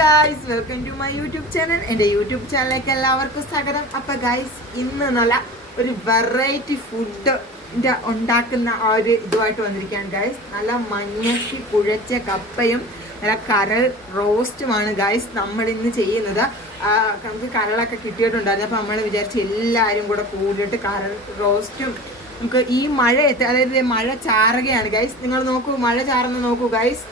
Guys, welcome to my YouTube channel. എൻ്റെ YouTube ചാനലിലേക്ക് എല്ലാവർക്കും സ്വാഗതം. അപ്പോൾ ഗായ്സ്, ഇന്ന് നല്ല ഒരു വെറൈറ്റി ഫുഡ് ഉണ്ടാക്കുന്ന ആ ഒരു ഇതുമായിട്ട് വന്നിരിക്കുകയാണ് ഗായ്സ്. നല്ല മഞ്ഞക്ക് കുഴച്ച കപ്പയും നല്ല കരൾ റോസ്റ്റുമാണ് ഗായ്സ് നമ്മൾ ഇന്ന് ചെയ്യുന്നത്. നമുക്ക് കരളൊക്കെ കിട്ടിയിട്ടുണ്ടായിരുന്നു. അപ്പോൾ നമ്മൾ വിചാരിച്ച് എല്ലാവരും കൂടെ കൂടിയിട്ട് കരൾ റോസ്റ്റും നമുക്ക് ഈ മഴയത്ത്, അതായത് മഴ ചാറുകയാണ് ഗൈസ്. നിങ്ങൾ നോക്കൂ, മഴ ചാറുന്ന നോക്കൂ ഗൈസ്.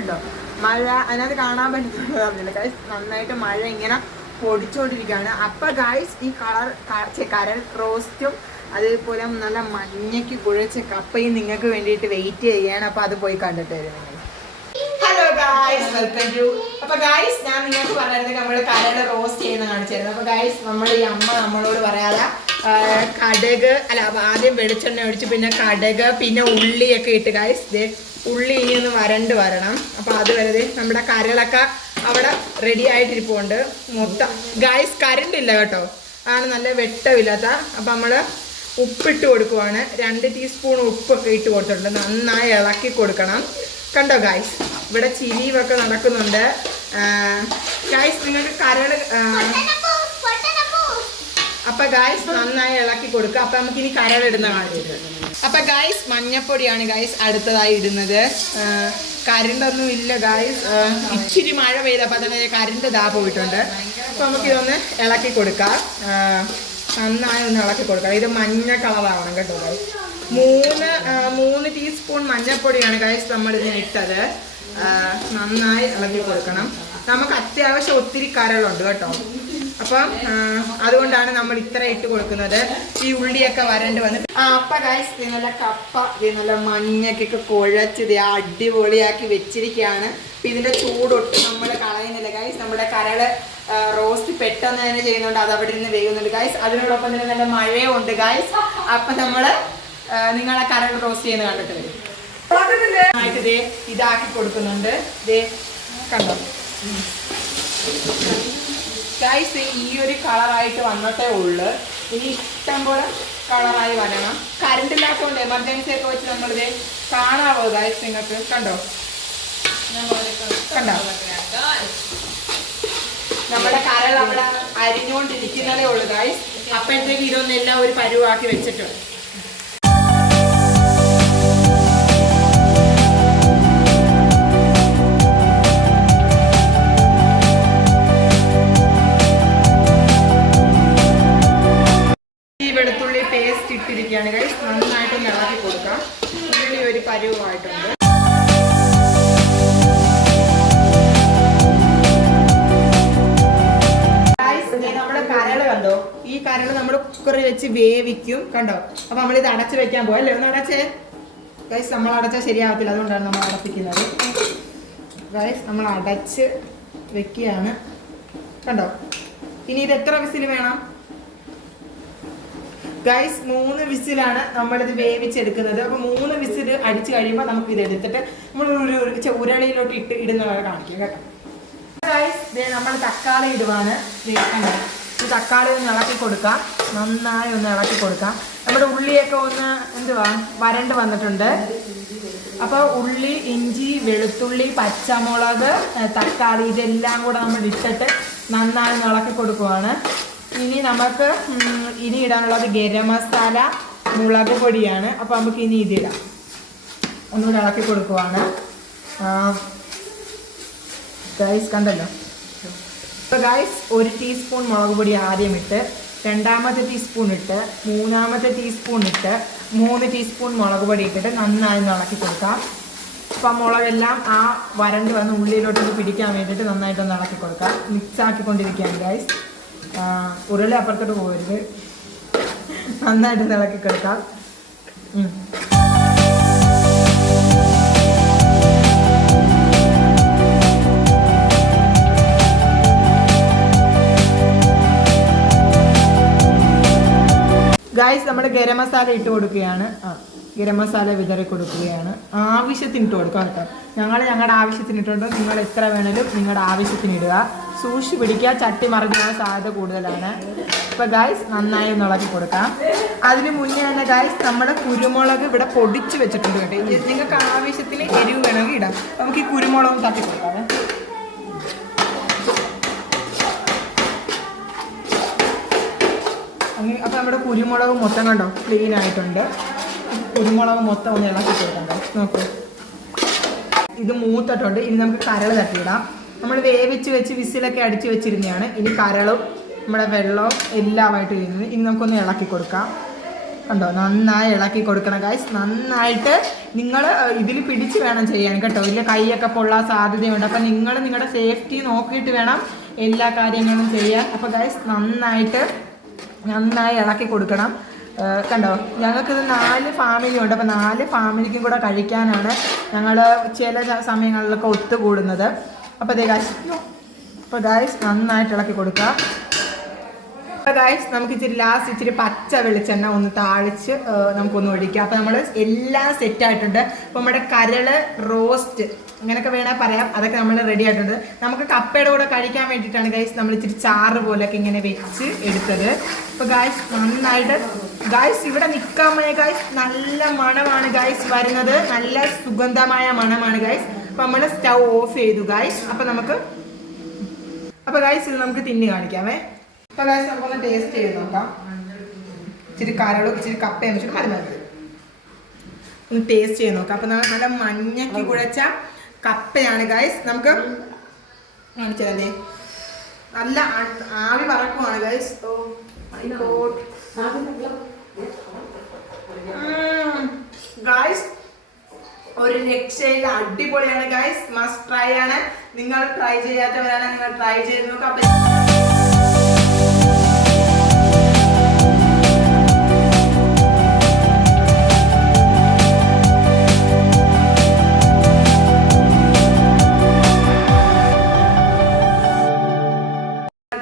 ഉണ്ടോ മഴ? അതിനകത്ത് കാണാൻ പറ്റുന്നില്ല ഗൈസ്. നന്നായിട്ട് മഴ ഇങ്ങനെ പൊടിച്ചോണ്ടിരിക്കുകയാണ്. അപ്പം ഗൈസ്, ഈ കരൾ റോസ്റ്റും അതേപോലെ നല്ല മഞ്ഞയ്ക്ക് കുഴച്ച കപ്പയും നിങ്ങൾക്ക് വേണ്ടിയിട്ട് വെയിറ്റ് ചെയ്യുകയാണ്. അപ്പം അത് പോയി കണ്ടിട്ട് വരും. Hello guys, welcome to. അപ്പൊ ഗായ്സ്, ഞാൻ നിങ്ങൾക്ക് പറഞ്ഞിരുന്നത് നമ്മൾ കരൾ റോസ്റ്റ് ചെയ്യുന്ന കാണിച്ചായിരുന്നു. അപ്പൊ ഗായ്സ്, നമ്മൾ ഈ അമ്മ നമ്മളോട് പറയാതെ കടുക് ആദ്യം വെളിച്ചെണ്ണ ഒഴിച്ച് പിന്നെ കടുക് പിന്നെ ഉള്ളിയൊക്കെ ഇട്ട് ഗായ്സ്, ഉള്ളി ഇനി ഒന്ന് വരണം. അപ്പോൾ അത് വരെ നമ്മുടെ കരളൊക്കെ അവിടെ റെഡി ആയിട്ടിരിപ്പുണ്ട്. മൊത്തം ഗായ്സ് കറണ്ട് ഇല്ല കേട്ടോ, ആണ് നല്ല വെട്ടമില്ലാത്ത. അപ്പം നമ്മൾ ഉപ്പിട്ട് കൊടുക്കുവാണ്. 2 ടീസ്പൂൺ ഉപ്പൊക്കെ ഇട്ട് കൊടുത്തിട്ടുണ്ട്. നന്നായി ഇളക്കി കൊടുക്കണം. കണ്ടോ ഗായ്സ്, ഇവിടെ ചിരിയൊക്കെ നടക്കുന്നുണ്ട് ഗായ്സ്. നിങ്ങൾക്ക് കരൾ അപ്പൊ ഗായ്സ് നന്നായി ഇളക്കി കൊടുക്കുക. അപ്പൊ നമുക്ക് ഇനി കരളിടുന്ന കാണിച്ചിട്ട്. അപ്പൊ ഗായ്സ്, മഞ്ഞപ്പൊടിയാണ് ഗായ്സ് അടുത്തതായി ഇടുന്നത്. കരണ്ടൊന്നും ഇല്ല ഗായ്സ്, ഇച്ചിരി മഴ പെയ്തപ്പോൾ തന്നെ കരണ്ട് ദാ പോയിട്ടുണ്ട്. അപ്പൊ നമുക്കിതൊന്ന് ഇളക്കി കൊടുക്കാം. നന്നായി ഒന്ന് ഇളക്കി കൊടുക്കാം. ഇത് മഞ്ഞ കളറാവണം കേട്ടോ ഗായ്സ്. 3 ടീസ്പൂൺ മഞ്ഞപ്പൊടിയാണ് ഗായ്സ് നമ്മളിതിന് ഇട്ടത്. നന്നായി ഇളക്കി കൊടുക്കണം. നമുക്ക് അത്യാവശ്യം ഒത്തിരി കരളുണ്ട് കേട്ടോ. അപ്പം അതുകൊണ്ടാണ് നമ്മൾ ഇത്ര ഇട്ട് കൊടുക്കുന്നത്. ഈ ഉള്ളിയൊക്കെ വരണ്ട് വന്ന് അപ്പം ഗൈസ്, നല്ല കപ്പ നല്ല മഞ്ഞക്കൊക്കെ കുഴച്ച് അടിപൊളിയാക്കി വെച്ചിരിക്കുകയാണ്. അപ്പം ഇതിൻ്റെ ചൂടൊട്ട് നമ്മൾ കളയുന്നില്ല ഗൈസ്. നമ്മുടെ കരള് റോസ്റ്റ് പെട്ടെന്ന് തന്നെ ചെയ്യുന്നുണ്ട്. അത് അവിടെ നിന്ന് വേകുന്നുണ്ട് ഗൈസ്. അതിനോടൊപ്പം തന്നെ നല്ല മഴയും ഉണ്ട് ഗൈസ്. അപ്പം നമ്മൾ നിങ്ങളെ കരൾ റോസ്റ്റ് ചെയ്യുന്ന കണ്ടിട്ട് വരും. ആയിട്ട് ദേ ഇതാക്കി കൊടുക്കുന്നുണ്ട്. ദേ കണ്ടോ ഗൈസ്, ഈ ഒരു കളറായിട്ട് വന്നിട്ടേ ഉള്ളു. ഇനി ഇഷ്ടം പോലെ കളറായി വരണം. കറണ്ട് ഇല്ലാത്തതുകൊണ്ട് എമർജൻസി ഒക്കെ വെച്ച് നമ്മളിത് കാണാവോ ഗൈസ്? നിങ്ങൾക്ക് കണ്ടോ നമ്മുടെ കരൾ അവിടെ അരിഞ്ഞുകൊണ്ടിരിക്കുന്നതേ ഉള്ളു ഗൈസ്. അപ്പോഴത്തേക്ക് ഇതൊന്നെല്ലാം ഒരു പരുവാക്കി വെച്ചിട്ടുണ്ട്. ഇട്ടിരിക്കുകയാണ് ഗൈസ്. നന്നായിട്ട് ഇളക്കി കൊടുക്കാം. ഉള്ളി ഒരു പരുവായിട്ടുണ്ട്. നമ്മുടെ കരള് കണ്ടോ? ഈ കരള് നമ്മൾ കുക്കറിൽ വെച്ച് വേവിക്കും കണ്ടോ. അപ്പൊ നമ്മളിത് അടച്ച് വെക്കാൻ പോകാം അല്ലേ? ഒന്ന് അടച്ചേ ഗൈസ്. നമ്മൾ അടച്ചാൽ ശരിയാവത്തില്ല, അതുകൊണ്ടാണ് നമ്മൾ അടപ്പിക്കുന്നത് ഗൈസ്. നമ്മൾ അടച്ച് വെക്കുകയാണ് കണ്ടോ. ഇനി ഇത് എത്ര വിസിൽ വേണം ഗൈസ്? 3 വിസിലാണ് നമ്മളിത് വേവിച്ചെടുക്കുന്നത്. അപ്പോൾ 3 വിസിൽ അടിച്ചു കഴിയുമ്പോൾ നമുക്ക് ഇത് എടുത്തിട്ട് നമ്മൾ ഒരു ഉരുളിയിലോട്ട് ഇടുന്നവരെ കാണിക്കും കേട്ടോ ഗൈസ്. നമ്മൾ തക്കാളി ഇടുവാണ്. ഈ തക്കാളി ഒന്ന് ഇളക്കി കൊടുക്കാം. നന്നായി ഒന്ന് ഇളക്കി കൊടുക്കാം. നമ്മുടെ ഉള്ളിയൊക്കെ ഒന്ന് വരണ്ട് വന്നിട്ടുണ്ട്. അപ്പോൾ ഉള്ളി, ഇഞ്ചി, വെളുത്തുള്ളി, പച്ചമുളക്, തക്കാളി ഇതെല്ലാം കൂടെ നമ്മൾ ഇട്ടിട്ട് നന്നായി ഒന്ന് ഇളക്കി കൊടുക്കുവാണ്. ഇനി നമുക്ക് ഇടാനുള്ളത് ഗരം മസാല, മുളക് പൊടിയാണ്. അപ്പോൾ നമുക്ക് ഇനി ഇതിടാം. ഒന്നുകൂടെ ഇളക്കി കൊടുക്കുവാണ് ഗൈസ്. കണ്ടല്ലോ. അപ്പോൾ ഗൈസ്, 1 ടീസ്പൂൺ മുളക് പൊടി ആദ്യം ഇട്ട്, 2ാമത്തെ ടീസ്പൂൺ ഇട്ട്, 3ാമത്തെ ടീസ്പൂൺ ഇട്ട്, 3 ടീസ്പൂൺ മുളക് പൊടി ഇട്ടിട്ട് നന്നായി ഇളക്കി കൊടുക്കാം. അപ്പം മുളകെല്ലാം ആ വരണ്ട് വന്ന് ഉള്ളിലോട്ടൊന്ന് പിടിക്കാൻ വേണ്ടിയിട്ട് നന്നായിട്ടൊന്ന് ഇളക്കി കൊടുക്കാം. മിക്സ് ആക്കിക്കൊണ്ടിരിക്കുകയാണ് ഗൈസ്. ഉരുളി അപ്പുറത്തോട്ട് പോകരുത്. നന്നായിട്ട് ഇളക്കി കൊടുക്കാം. ഗൈസ്, നമ്മൾ ഗരം മസാല ഇട്ട് കൊടുക്കുകയാണ്. ഗരം മസാല വിതറി കൊടുക്കുകയാണ്. ആവശ്യത്തിന് ഇട്ട് കൊടുക്കാം കേട്ടോ. ഞങ്ങളുടെ ആവശ്യത്തിന് ഇട്ടുണ്ട്. നിങ്ങൾ എത്ര വേണേലും നിങ്ങളുടെ ആവശ്യത്തിന് ഇടുക. സൂക്ഷിച്ച് പിടിക്കുക, ചട്ടി മറിഞ്ഞാൽ സാധ്യത കൂടുതലാണ്. അപ്പോൾ ഗൈസ്, നന്നായി ഒന്ന് ഇളക്കി കൊടുക്കാം. അതിന് മുന്നേ തന്നെ ഗൈസ്, നമ്മുടെ കുരുമുളക് ഇവിടെ പൊടിച്ച് വെച്ചിട്ടുണ്ട് കേട്ടോ. നിങ്ങൾക്ക് ആവശ്യത്തിന് എരിവ് വേണമെങ്കിൽ ഇടാം. നമുക്ക് ഈ കുരുമുളകും തട്ടി കൊടുക്കാം. നമ്മുടെ കുരുമുളക് മൊത്തം കണ്ടോ ക്ലീൻ ആയിട്ടുണ്ട്. കുരുമുളക് മൊത്തം ഒന്ന് ഇളക്കി കൊടുക്കണ്ടോ നോക്കൂ. ഇത് മൂത്തിട്ടുണ്ട്. ഇനി നമുക്ക് കരൾ തട്ടിയിടാം. നമ്മൾ വേവിച്ച് വെച്ച് വിസിലൊക്കെ അടിച്ച് വെച്ചിരുന്നതാണ്. ഇനി കരളും നമ്മുടെ വെള്ളവും എല്ലാമായിട്ട് വരുന്നത്. ഇനി നമുക്കൊന്ന് ഇളക്കി കൊടുക്കാം. കണ്ടോ നന്നായി ഇളക്കി കൊടുക്കണം ഗൈസ്. നന്നായിട്ട് നിങ്ങൾ ഇതിൽ പിടിച്ച് വേണം ചെയ്യാൻ കേട്ടോ. ഇല്ല കൈയൊക്കെ പൊള്ളാൻ സാധ്യതയുണ്ട്. അപ്പം നിങ്ങൾ നിങ്ങളുടെ സേഫ്റ്റി നോക്കിയിട്ട് വേണം എല്ലാ കാര്യങ്ങളും ചെയ്യാൻ. അപ്പോൾ ഗൈസ് നന്നായി ഇളക്കി കൊടുക്കണം. കണ്ടോ ഞങ്ങൾക്കിത് 4 ഫാമിലി ഉണ്ട്. അപ്പോൾ 4 ഫാമിലിക്കും കൂടെ കഴിക്കാനാണ് ഞങ്ങൾ ചില സമയങ്ങളിലൊക്കെ ഒത്തുകൂടുന്നത്. അപ്പോൾ ഗൈസ് നന്നായിട്ട് ഇളക്കി കൊടുക്കുക. അപ്പോൾ ഗൈസ് നമുക്ക് ലാസ്റ്റ് ഇച്ചിരി പച്ച വെളിച്ചെണ്ണ ഒന്ന് താളിച്ച് നമുക്കൊന്ന് ഒഴിക്കാം. അപ്പോൾ നമ്മൾ എല്ലാം സെറ്റായിട്ടുണ്ട്. അപ്പോൾ നമ്മുടെ കരൾ റോസ്റ്റ് അങ്ങനെയൊക്കെ വേണമെങ്കിൽ പറയാം. അതൊക്കെ നമ്മൾ റെഡി ആയിട്ടുണ്ട്. നമുക്ക് കപ്പയുടെ കൂടെ കഴിക്കാൻ വേണ്ടിയിട്ടാണ് ഗൈസ് നമ്മൾ ഇച്ചിരി ചാറ് പോലെയൊക്കെ ഇങ്ങനെ വെച്ച് എടുത്തത്. അപ്പോൾ ഗൈസ് നന്നായിട്ട് ഗൈസ് ഇവിടെ നിൽക്കാൻ പോയ ഗൈസ് നല്ല മണമാണ് ഗൈസ് വരുന്നത്. നല്ല സുഗന്ധമായ മണമാണ് ഗൈസ്. അപ്പോൾ നമ്മൾ സ്റ്റൗ ഓഫ് ചെയ്തു ഗൈസ്. അപ്പോൾ ഗൈസ് ഇത് നമുക്ക് തിന്നി കാണിക്കാമേ. അപ്പോൾ ഗൈസ് നമുക്കൊന്ന് ടേസ്റ്റ് ചെയ്ത് നോക്കാം. ഇച്ചിരി കരളും ഇച്ചിരി കപ്പയും വെച്ചിട്ട് മരുന്നത് ഒന്ന് ടേസ്റ്റ് ചെയ്ത് നോക്കാം. അപ്പോൾ നല്ല മഞ്ഞക്ക് കുഴച്ച കപ്പയാണ് ഗൈസ്. നമുക്ക് കാണിച്ചതല്ലേ നല്ല ആവി പറക്കുവാണ് ഗൈസ്. ഗൈസ് ഒരു രക്ഷയില്ല, അടിപൊളിയാണ് ഗൈസ്. മസ്റ്റ് ട്രൈ ആണ്. നിങ്ങൾ ട്രൈ ചെയ്യാത്തവരാണ്, നിങ്ങൾ ട്രൈ ചെയ്ത് നോക്കാം.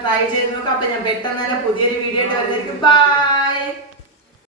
ട്രൈ ചെയ്ത് നോക്കാം. അപ്പൊ ഞാൻ പെട്ടെന്ന് തന്നെ പുതിയൊരു വീഡിയോ ആയിട്ട് വരുന്നതായിരിക്കും. ബൈ.